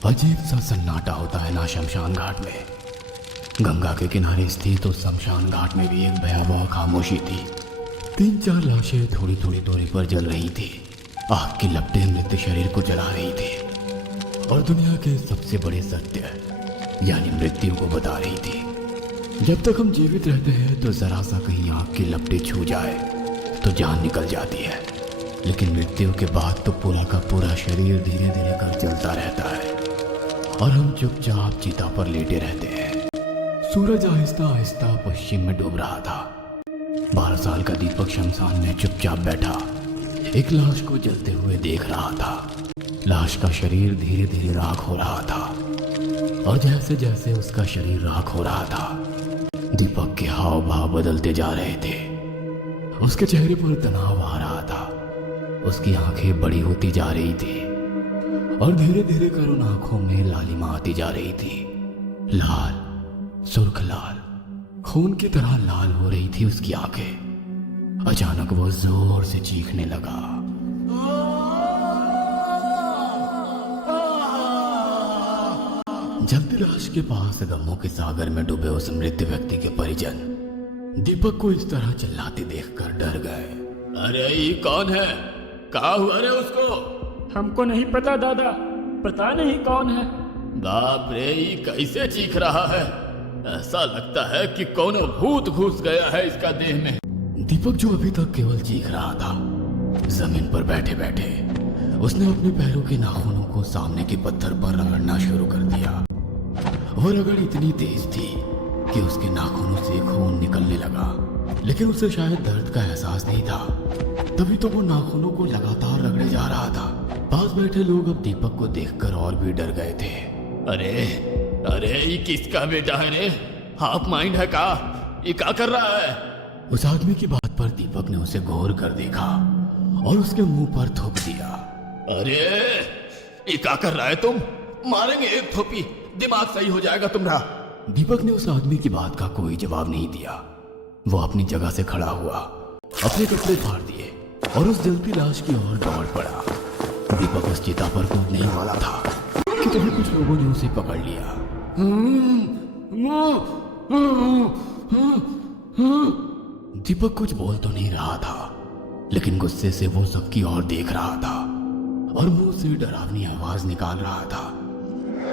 अजीब सा सन्नाटा होता है ना शमशान घाट में। गंगा के किनारे स्थित उस शमशान घाट में भी एक भयावह खामोशी थी। 3-4 लाशें थोड़ी थोड़ी दूरी पर जल रही थी। आग की लपटें मृत शरीर को जला रही थी और दुनिया के सबसे बड़े सत्य यानी मृत्यु को बता रही थी। जब तक हम जीवित रहते हैं तो जरा सा कहीं आग की लपटें छू जाए तो जान निकल जाती है, लेकिन मृत्यु के बाद तो पूरा का पूरा शरीर धीरे धीरे कर जलता रहता है और हम चुपचाप चिता पर लेटे रहते हैं। सूरज आहिस्ता आहिस्ता पश्चिम में डूब रहा था। 12 साल का दीपक शमशान में चुपचाप बैठा एक लाश को जलते हुए देख रहा था। लाश का शरीर धीरे धीरे राख हो रहा था और जैसे जैसे उसका शरीर राख हो रहा था दीपक के हाव भाव बदलते जा रहे थे। उसके चेहरे पर तनाव आ रहा था, उसकी आंखें बड़ी होती जा रही थी और धीरे धीरे कर उन आंखों में लालिमा आती जा रही थी। लाल, सुर्ख लाल, खून की तरह लाल हो रही थी उसकी आंखें। अचानक वो जोर से चीखने लगा। जल्दी लाश के पास गमों के सागर में डूबे उस मृत व्यक्ति के परिजन दीपक को इस तरह चिल्लाते देखकर डर गए। अरे ये कौन है? कहाँ हुआ रे उसको? हमको नहीं पता दादा, पता नहीं कौन है। बाप रे, ये कैसे चीख रहा है? ऐसा लगता है कि कौन भूत घुस गया है इसका देह में। दीपक जो अभी तक केवल चीख रहा था, जमीन पर बैठे बैठे उसने अपने पैरों के नाखूनों को सामने के पत्थर पर रगड़ना शुरू कर दिया। वो रगड़ इतनी तेज थी कि उसके नाखूनों से खून निकलने लगा, लेकिन उसे शायद दर्द का एहसास नहीं था, तभी तो वो नाखूनों को लगातार रगड़े जा रहा था। पास बैठे लोग अब दीपक को देखकर और भी डर गए थे। अरे अरे, ये किसका बेटा है रे? हाफ माइंड है का? ये क्या कर रहा है? उस आदमी की बात पर दीपक ने उसे गौर कर देखा और उसके मुंह पर थूक दिया। अरे ये क्या कर रहा है तुम? मारेंगे एक थोपी, दिमाग सही हो जाएगा तुम्हारा। दीपक ने उस आदमी की बात का कोई जवाब नहीं दिया। वो अपनी जगह से खड़ा हुआ, अपने कपड़े फाड़ दिए और उस जलती लाश की ओर दौड़ पड़ा। दीपक उस चिता पर कूदने ही वाला था कि तभी कुछ लोगों ने उसे पकड़ लिया। दीपक कुछ बोल तो नहीं रहा था, लेकिन गुस्से से वो सबकी ओर देख रहा था और मुंह से डरावनी आवाज निकाल रहा था।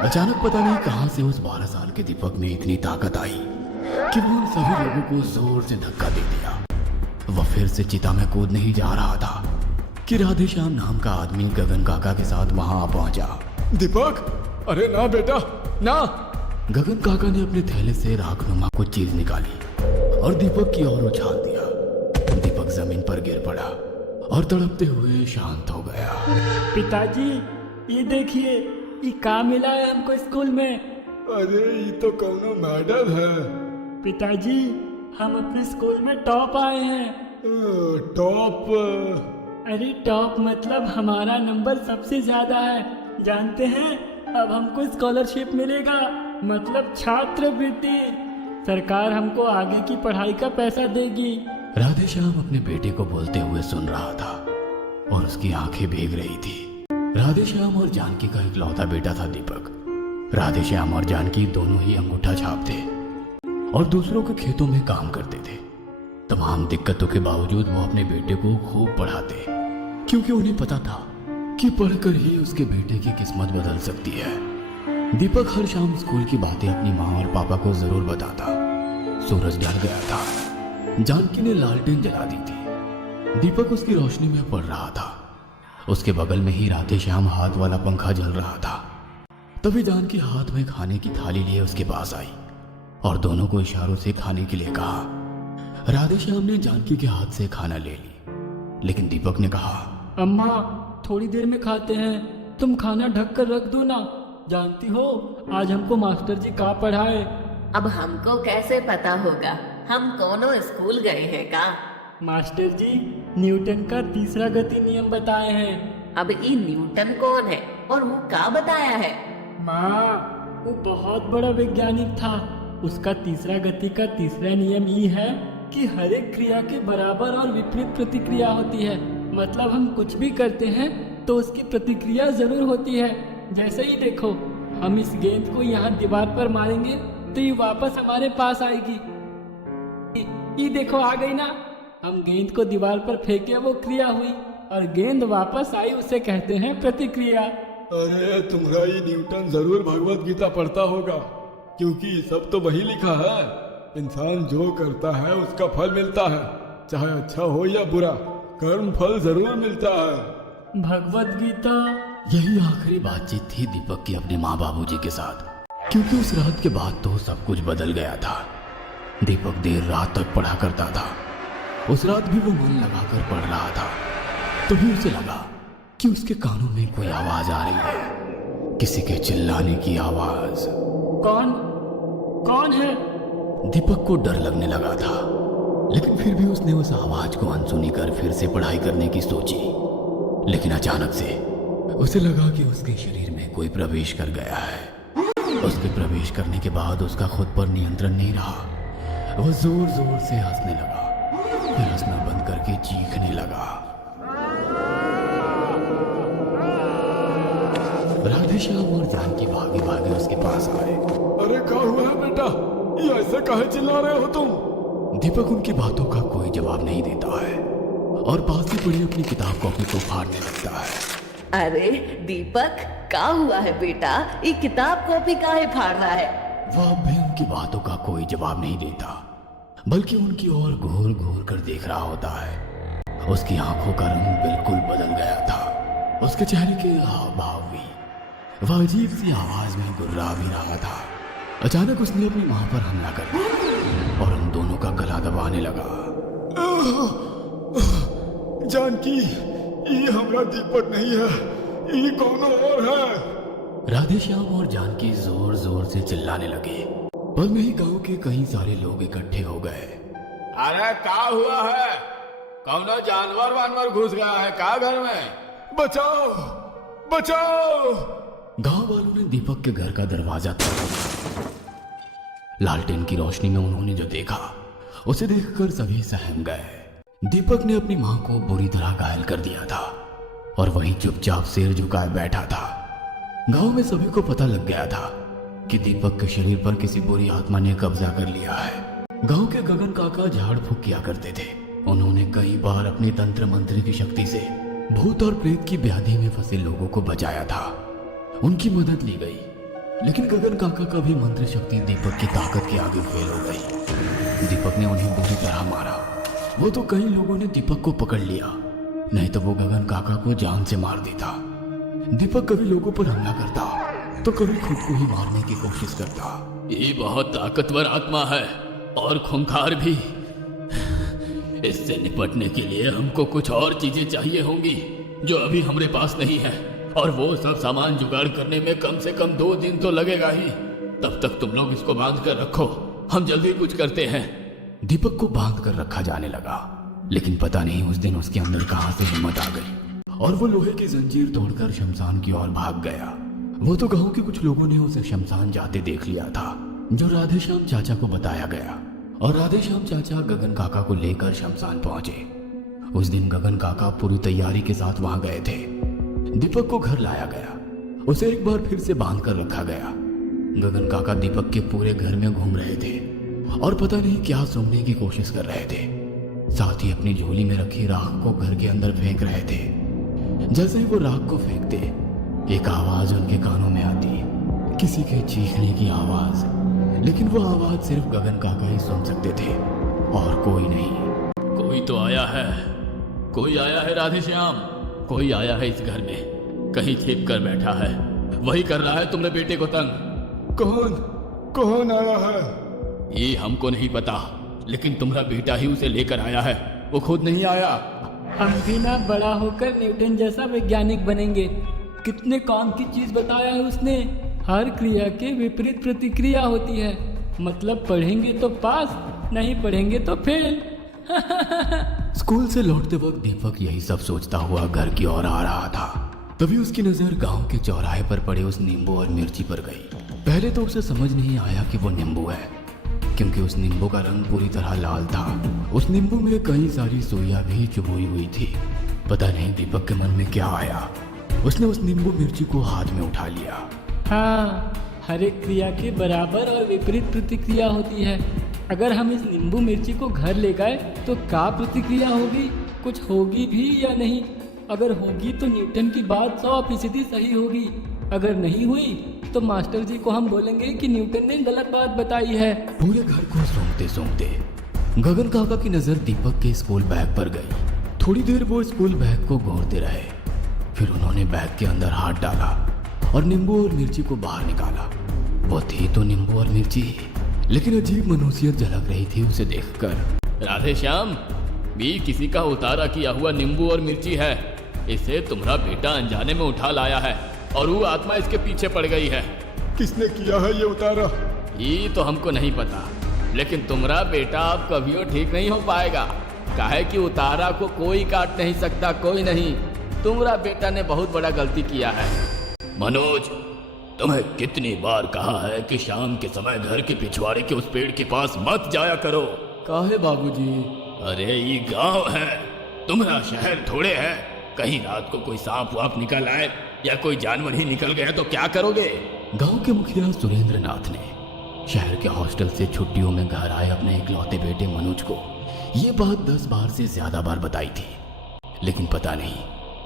अचानक पता नहीं कहां से उस 12 साल के दीपक में इतनी ताकत आई कि वो उन सभी लोगों को जोर से धक्का दे दिया। वह फिर से चिता में कूदने ही जा रहा था कि राधेश्याम नाम का आदमी गगन काका के साथ वहां आ पहुंचा। दीपक, अरे ना बेटा ना। गगन काका ने अपने थैले से राखनुमा कुछ चीज निकाली और दीपक की ओर उछाल दिया। दीपक जमीन पर गिर पड़ा और तड़पते हुए शांत हो गया। पिताजी, ये देखिए, ये का मिला है हमको स्कूल में। अरे ये तो कौनो मेडल है। पिताजी, हम अपने स्कूल में टॉप आए हैं। टॉप? अरे टॉप मतलब हमारा नंबर सबसे ज्यादा है। जानते हैं, अब हमको स्कॉलरशिप मिलेगा, मतलब छात्रवृत्ति। सरकार हमको आगे की पढ़ाई का पैसा देगी। राधेश्याम अपने बेटे को बोलते हुए सुन रहा था और उसकी आंखें भीग रही थी। राधेश्याम और जानकी का इकलौता बेटा था दीपक। राधेश्याम और जानकी दोनों ही अंगूठा छाप थे और दूसरों के खेतों में काम करते थे। तमाम दिक्कतों के बावजूद वो अपने बेटे को खूब पढ़ाते, क्योंकि उन्हें पता था कि पढ़कर ही उसके बेटे की किस्मत बदल सकती है। दीपक हर शाम स्कूल की बातें अपनी माँ और पापा को जरूर बताता। सूरज ढल गया था। जानकी ने लालटेन जला दी थी। दीपक उसकी रोशनी में पड़ रहा था। उसके बगल में ही राधेश्याम हाथ वाला पंखा जल रहा था। तभी जानकी हाथ में खाने की थाली लिए उसके पास आई और दोनों को इशारों से खाने के लिए कहा। राधेश्याम ने जानकी के हाथ से खाना ले ली, लेकिन दीपक ने कहा, अम्मा, थोड़ी देर में खाते हैं, तुम खाना ढक कर रख दो ना। जानती हो, आज हमको मास्टर जी का पढ़ाए। अब हमको कैसे पता होगा? हम कोनो स्कूल गए हैं का? मास्टर जी न्यूटन का तीसरा गति नियम बताए हैं। अब ये न्यूटन कौन है और वो का बताया है? माँ, वो बहुत बड़ा वैज्ञानिक था। उसका तीसरा गति का तीसरा नियम ये है कि हर एक क्रिया के बराबर और विपरीत प्रतिक्रिया होती है। मतलब हम कुछ भी करते हैं तो उसकी प्रतिक्रिया जरूर होती है। जैसे ही देखो हम इस गेंद को यहाँ दीवार पर मारेंगे तो ये वापस हमारे पास आएगी। ये देखो आ गई ना। हम गेंद को दीवार पर फेंके, वो क्रिया हुई, और गेंद वापस आई, उसे कहते हैं प्रतिक्रिया। अरे तुम्हारा ये न्यूटन जरूर भगवत गीता पढ़ता होगा, क्योंकि सब तो वही लिखा है, इंसान जो करता है उसका फल मिलता है, चाहे अच्छा हो या बुरा, कर्म फल जरूर मिलता है। भगवत गीता। यही आखिरी बातचीत थी दीपक की अपने माँ बाबूजी के साथ, क्योंकि उस रात के बाद तो सब कुछ बदल गया था। दीपक देर रात तक पढ़ा करता था। उस रात भी वो मन लगाकर पढ़ रहा था। तभी उसे लगा कि उसके कानों में कोई आवाज आ रही है, किसी के चिल्लाने की आवाज। कौन है? दीपक को डर लगने लगा था, लेकिन फिर भी उसने उस आवाज को अनसुनी कर फिर से पढ़ाई करने की सोची। लेकिन अचानक से उसे लगा कि उसके शरीर में कोई प्रवेश कर गया है। उसके प्रवेश करने के बाद उसका खुद पर नियंत्रण नहीं रहा। वो जोर जोर से हंसने लगा, फिर हंसना बंद करके चीखने लगा। राधेश्याम और जानकी भागे भागे उसके पास आए। अरे क्या हुआ है बेटा, ये ऐसे काहे चिल्ला रहे हो तुम? दीपक उनकी बातों का कोई जवाब नहीं देता है और पास ही पड़ी अपनी किताब कॉपी को फाड़ने लगता है। अरे दीपक, क्या हुआ है बेटा? ये किताब कॉपी काहे फाड़ रहा है? वह भी उनकी बातों का कोई जवाब नहीं देता, बल्कि उनकी ओर घूर घूर कर देख रहा होता है। उसकी आंखों का रंग बिल्कुल बदल गया था। उसके चेहरे के हाव भाव भी, वह अजीब सी आवाज में गुर्रा भी रहा था। अचानक उसने अपनी माँ पर हमला कर दिया और उन दोनों का गला दबाने लगा। जानकी, ये हमारा दीपक नहीं है, ये कौन और है। राधेश्याम और जानकी जोर जोर से चिल्लाने लगे। पल में ही गांव के कई सारे लोग इकट्ठे हो गए। अरे क्या हुआ है? कौन जानवर वानवर घुस गया है क्या घर में? बचाओ बचाओ। गांव वालों ने दीपक के घर का दरवाजा तोड़ा। लालटेन की रोशनी में उन्होंने जो देखा उसे देखकर सभी सहम गए। दीपक ने अपनी मां को बुरी तरह घायल कर दिया था और वहीं चुपचाप सिर झुकाए बैठा था। गांव में सभी को पता लग गया था कि दीपक के शरीर पर किसी बुरी आत्मा ने कब्जा कर लिया है। गांव के गगन काका झाड़ फूक किया करते थे। उन्होंने कई बार अपनी तंत्र मंत्र की शक्ति से भूत और प्रेत की व्याधि में फंसे लोगों को बचाया था। उनकी मदद ली गई, लेकिन गगन काका का भी मंत्र शक्ति दीपक की ताकत के आगे फेल हो गई। दीपक ने उन्हें बुरी तरह मारा। वो तो कई लोगों ने दीपक को पकड़ लिया, नहीं तो वो गगन काका को जान से मार देता। दीपक कभी लोगों पर हमला करता तो कभी खुद को ही मारने की कोशिश करता। ये बहुत ताकतवर आत्मा है और खूंखार भी। इससे निपटने के लिए हमको कुछ और चीजें चाहिए होंगी जो अभी हमारे पास नहीं है, और वो सब सामान जुगाड़ करने में कम से कम 2 दिन तो लगेगा ही। तब तक तुम लोग इसको बांध कर रखो, हम जल्दी कुछ करते हैं। दीपक को बांध कर रखा जाने लगा, लेकिन पता नहीं उस दिन उसके अंदर कहां से हिम्मत आ गई और वो लोहे की जंजीर तोड़कर शमशान की ओर भाग गया। वो तो गांव के कुछ लोगों ने उसे शमशान जाते देख लिया था, जो राधेश्याम चाचा को बताया गया, और राधेश्याम चाचा गगन काका को लेकर शमशान पहुंचे। उस दिन गगन काका पूरी तैयारी के साथ वहां गए थे। दीपक को घर लाया गया, उसे एक बार फिर से बांध कर रखा गया। गगन काका दीपक के पूरे घर में घूम रहे थे और पता नहीं क्या सूंघने की कोशिश कर रहे थे। साथ ही अपनी झोली में रखी राख को घर के अंदर फेंक रहे थे। जैसे ही वो राख को फेंकते, एक आवाज उनके कानों में आती, किसी के चीखने की आवाज। लेकिन वो आवाज सिर्फ गगन काका ही सुन सकते थे और कोई नहीं। कोई तो आया है, कोई आया है राधेश्याम, कोई आया है इस घर में, कहीं छिप कर बैठा है, वही कर रहा है तुम्हारे बेटे को तंग। कौन आया है? ये हमको नहीं पता, लेकिन तुम्हारा बेटा ही उसे लेकर आया है, वो खुद नहीं आया। हम भी ना बड़ा होकर न्यूटन जैसा वैज्ञानिक बनेंगे। कितने काम की चीज बताया है उसने। हर क्रिया के विपरीत प्रतिक्रिया होती है, मतलब पढ़ेंगे तो पास, नहीं पढ़ेंगे तो फेल। स्कूल से लौटते वक्त दीपक यही सब सोचता हुआ घर की ओर आ रहा था। तभी उसकी नजर गांव के चौराहे पर पड़े उस नींबू और मिर्ची पर गई। पहले तो उसे समझ नहीं आया कि वो नींबू है, क्योंकि उस नींबू का रंग पूरी तरह लाल था। उस नींबू में कई सारी सुइयां भी चुभोई हुई थी। पता नहीं दीपक के मन में क्या आया, उसने उस नींबू मिर्ची को हाथ में उठा लिया। हाँ, हर एक क्रिया के बराबर और विपरीत प्रतिक्रिया होती है। अगर हम इस नींबू मिर्ची को घर ले गए तो क्या प्रतिक्रिया होगी? कुछ होगी भी या नहीं? अगर होगी तो न्यूटन की बात 100% सही होगी। अगर नहीं हुई तो मास्टर जी को हम बोलेंगे कि न्यूटन ने गलत बात बताई है। पूरे घर को सूंघते सूंघते गगन काका की नजर दीपक के स्कूल बैग पर गई। थोड़ी देर वो स्कूल बैग को घूरते रहे, फिर उन्होंने बैग के अंदर हाथ डाला और नींबू और मिर्ची को बाहर निकाला। वो थी तो नींबू और मिर्ची, लेकिन अजीब मनुष्यत झलक रही थी उसे देखकर। राधे श्याम, भी किसी का उतारा किया हुआ नींबू और मिर्ची है। इसे तुम्हारा बेटा अनजाने में उठा लाया है और वो आत्मा इसके पीछे पड़ गई है। किसने किया है ये उतारा? ये तो हमको नहीं पता, लेकिन तुम्हारा बेटा अब कभी ठीक नहीं हो पाएगा। काहे कि उतारा को कोई काट नहीं सकता, कोई नहीं। तुम्हारा बेटा ने बहुत बड़ा गलती किया है। मनोज, तुम्हें कितनी बार कहा है कि शाम के समय घर के पिछवाड़े के उस पेड़ के पास मत जाया करो। काहे बाबूजी? अरे ये गांव है, तुम्हारा शहर थोड़े है। कहीं रात को कोई सांप वाप निकल आए या कोई जानवर ही निकल गया तो क्या करोगे? गांव के मुखिया सुरेंद्र नाथ ने शहर के हॉस्टल से छुट्टियों में घर आए अपने इकलौते बेटे मनोज को ये बात 10 बार से ज्यादा बार बताई थी, लेकिन पता नहीं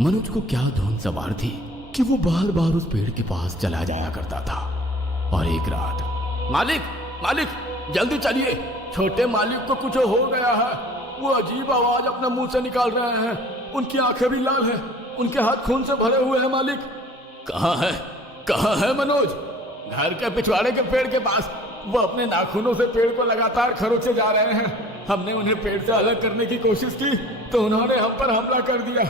मनोज को क्या धुन सवार थी कि वो बार बार उस पेड़ के पास चला जाया करता था। और एक रात, मालिक, मालिक जल्दी चलिए, छोटे मालिक को कुछ हो गया है। वो अजीब आवाज अपने मुंह से निकाल रहे हैं। उनकी आंखें भी लाल हैं, उनके हाथ खून से भरे हुए हैं। मालिक कहाँ है मनोज? घर के पिछवाड़े के पेड़ के पास। वो अपने नाखूनों से पेड़ को लगातार खरोचे जा रहे हैं। हमने उन्हें पेड़ से अलग करने की कोशिश की तो उन्होंने हम पर हमला कर दिया।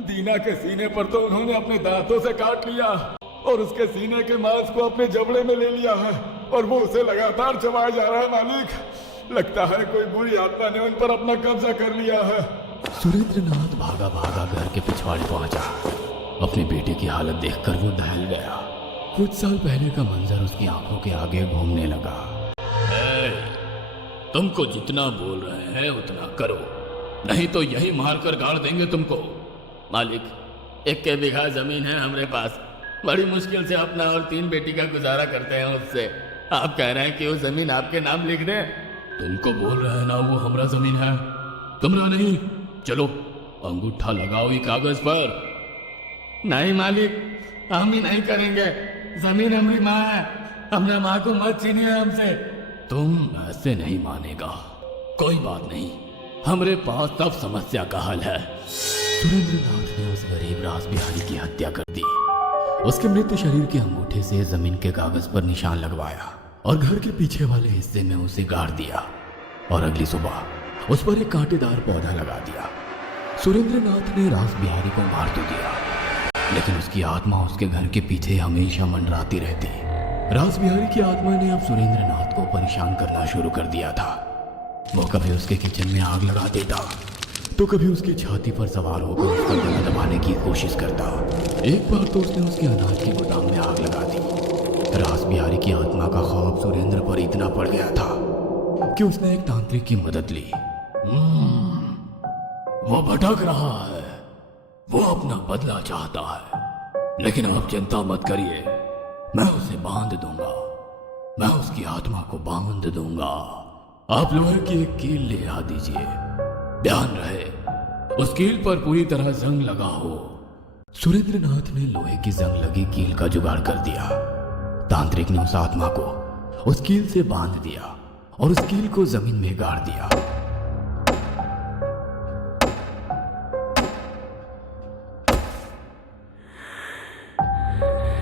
दीना के सीने पर तो उन्होंने अपने दांतों से काट लिया और उसके सीने के मांस को अपने जबड़े में ले लिया है और वो उसे लगातार चबाया जा रहा है। मालिक, लगता है कोई बुरी आत्मा ने उन पर अपना कब्जा कर लिया है। सुरेंद्र नाथ भागा भागा घर के पिछवाड़े पहुंचा। अपने बेटे की हालत देखकर वो दहल गया। कुछ साल पहले का मंजर उसकी आंखों के आगे घूमने लगा। तुमको जितना बोल रहे हैं उतना करो, नहीं तो यही मारकर गाड़ देंगे तुमको। मालिक, 1 बीघा जमीन है हमारे पास। बड़ी मुश्किल से अपना और 3 बेटी का गुजारा करते हैं उससे। आप कह रहे हैं कि वो जमीन आपके नाम लिख दें? तुमको बोल रहे हैं ना वो हमारा जमीन है, तुम्हारा नहीं। चलो अंगूठा लगाओ ये कागज पर। नहीं मालिक, हम ही नहीं करेंगे। जमीन हमारी माँ है, हमारा माँ को मत छीनिए हमसे। तुम ऐसे नहीं मानेगा। कोई बात नहीं, हमरे पास सब समस्या का हल है। सुरेंद्र नाथ ने उस गरीब रास बिहारी की हत्या कर दी। उसके मृत शरीर के अंगूठे से जमीन के कागज पर निशान लगवाया और घर के पीछे वाले हिस्से में उसे गाड़ दिया और अगली सुबह उस पर एक कांटेदार पौधा लगा दिया। सुरेंद्र नाथ ने रास बिहारी को मार तो दिया, लेकिन उसकी आत्मा उसके घर के पीछे हमेशा मंडराती रहती। रास बिहारी की आत्मा ने अब सुरेंद्र नाथ को परेशान करना शुरू कर दिया था। वो कभी उसके किचन में आग लगा देता तो कभी उसकी छाती पर सवार होकर उसका गला दबाने की कोशिश करता। एक बार तो उसने उसके अनाज के गोदाम में आग लगा दी। रास बिहारी की आत्मा का खौफ सुरेंद्र पर इतना पड़ गया था कि उसने एक तांत्रिक की मदद ली। वो भटक रहा है, वो अपना बदला चाहता है, लेकिन आप चिंता मत करिए, मैं उसे बांध दूंगा, मैं उसकी आत्मा को बांध दूंगा। आप लोहे की एक कील ले आ दीजिए, ध्यान रहे उस कील पर पूरी तरह जंग लगा हो। सुरेंद्र नाथ ने लोहे की जंग लगी कील का जुगाड़ कर दिया। तांत्रिक ने उस आत्मा को उस कील से बांध दिया और उस कील को जमीन में गाड़ दिया।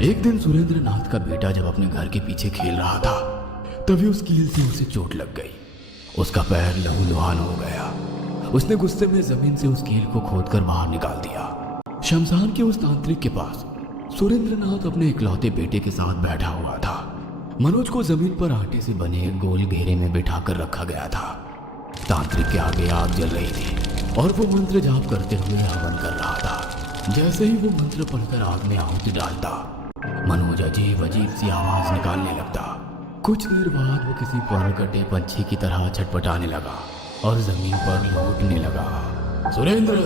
एक दिन सुरेंद्र नाथ का बेटा जब अपने घर के पीछे खेल रहा था, तभी उस कील से उसे चोट लग गई। उसका पैर लहूलुहान हो गया। उसने गुस्से में जमीन से उस कील को खोदकर बाहर निकाल दिया। शमशान के उस तांत्रिक के पास सुरेंद्र नाथ अपने इकलौते बेटे के साथ बैठा हुआ था। मनोज को जमीन पर आटे से बने एक गोल घेरे में बिठाकर रखा गया था। तांत्रिक के आगे आग जल रही थी और वो मंत्र जाप करते हुए हवन कर रहा था। जैसे ही वो मंत्र पढ़कर आग में आहुति डालता, मनोज अजीब अजीब सी आवाज निकालने लगता। कुछ देर बाद वो किसी पर कटे पंछी की तरह छटपटाने लगा और जमीन पर लौटने लगा। सुरेंद्र,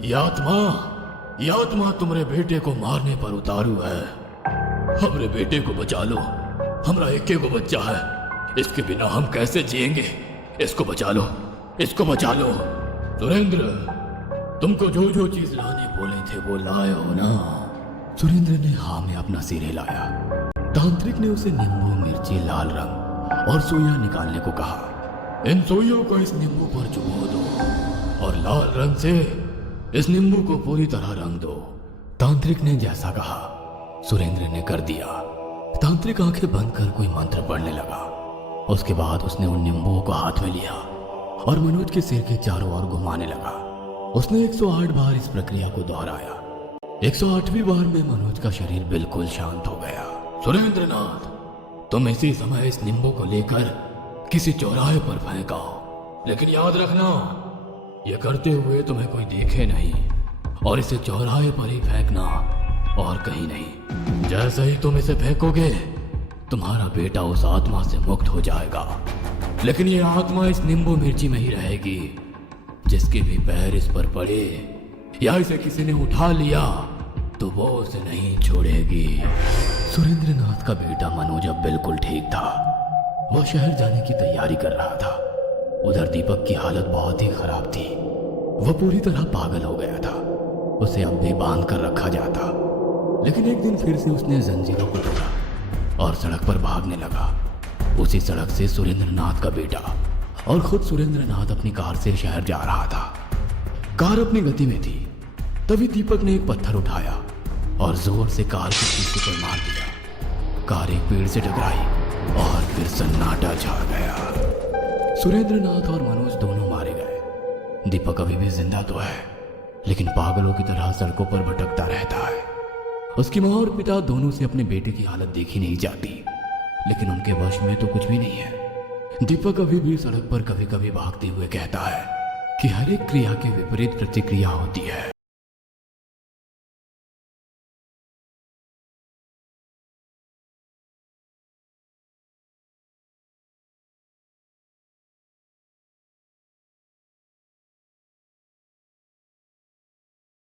ये आत्मा ये आत्मा तुम्हारे बेटे को मारने पर उतारू है। हमरे बेटे को बचा लो, हमरा एक को बच्चा है, इसके बिना हम कैसे जिएंगे। इसको बचा लो, इसको बचा लो। सुरेंद्र, तुमको जो जो चीज लाने बोले थे वो लाए हो ना? सुरेंद्र ने हाँ में अपना सिर हिलाया। तांत्रिक ने उसे नींबू, मिर्ची, लाल रंग और सुइयां निकालने को कहा। इन सुइयों को इस नींबू पर चुभो दो और लाल रंग से इस नींबू को पूरी तरह रंग दो। तांत्रिक ने जैसा कहा सुरेंद्र ने कर दिया। तांत्रिक आंखें बंद कर कोई मंत्र पढ़ने लगा। उसके बाद उसने उन नींबुओं को हाथ में लिया और मनोज के सिर के चारों ओर घुमाने लगा। उसने 108 बार इस प्रक्रिया को दोहराया। 108वीं बार में मनोज का शरीर बिल्कुल शांत हो गया। सुरेंद्रनाथ, तुम इसी समय इस नींबू को लेकर किसी चौराहे पर फेंकाओ, लेकिन याद रखना ये करते हुए तुम्हें कोई देखे नहीं, और इसे चौराहे पर ही फेंकना और कहीं नहीं। जैसे ही तुम इसे फेंकोगे तुम्हारा बेटा उस आत्मा से मुक्त हो जाएगा, लेकिन ये आत्मा इस नींबू मिर्ची में ही रहेगी। जिसके भी पैर इस पर पड़े या इसे किसी ने उठा लिया तो वो उसे नहीं छोड़ेगी। सुरेंद्रनाथ का बेटा मनोज अब बिल्कुल ठीक था। वह शहर जाने की तैयारी कर रहा था। उधर दीपक की हालत बहुत ही खराब थी। वह पूरी तरह पागल हो गया था। उसे अब भी बांध कर रखा जाता, लेकिन एक दिन फिर से उसने जंजीरों को तोड़ा और सड़क पर भागने लगा। उसी सड़क से सुरेंद्रनाथ का बेटा और खुद सुरेंद्रनाथ अपनी कार से शहर जा रहा था। कार अपनी गति में थी, तभी दीपक ने एक पत्थर उठाया और जोर से कार के शीशे पर मार दिया। कार एक पेड़ से टकराई और फिर सन्नाटा छा गया। सुरेंद्रनाथ और मनोज दोनों मारे गए। दीपक अभी भी जिंदा तो है, लेकिन पागलों की तरह सड़कों पर भटकता रहता है। उसकी माँ और पिता दोनों से अपने बेटे की हालत देखी नहीं जाती, लेकिन उनके वश में तो कुछ भी नहीं है। दीपक अभी भी सड़क पर कभी कभी भागते हुए कहता है कि हर एक क्रिया के विपरीत प्रतिक्रिया होती है।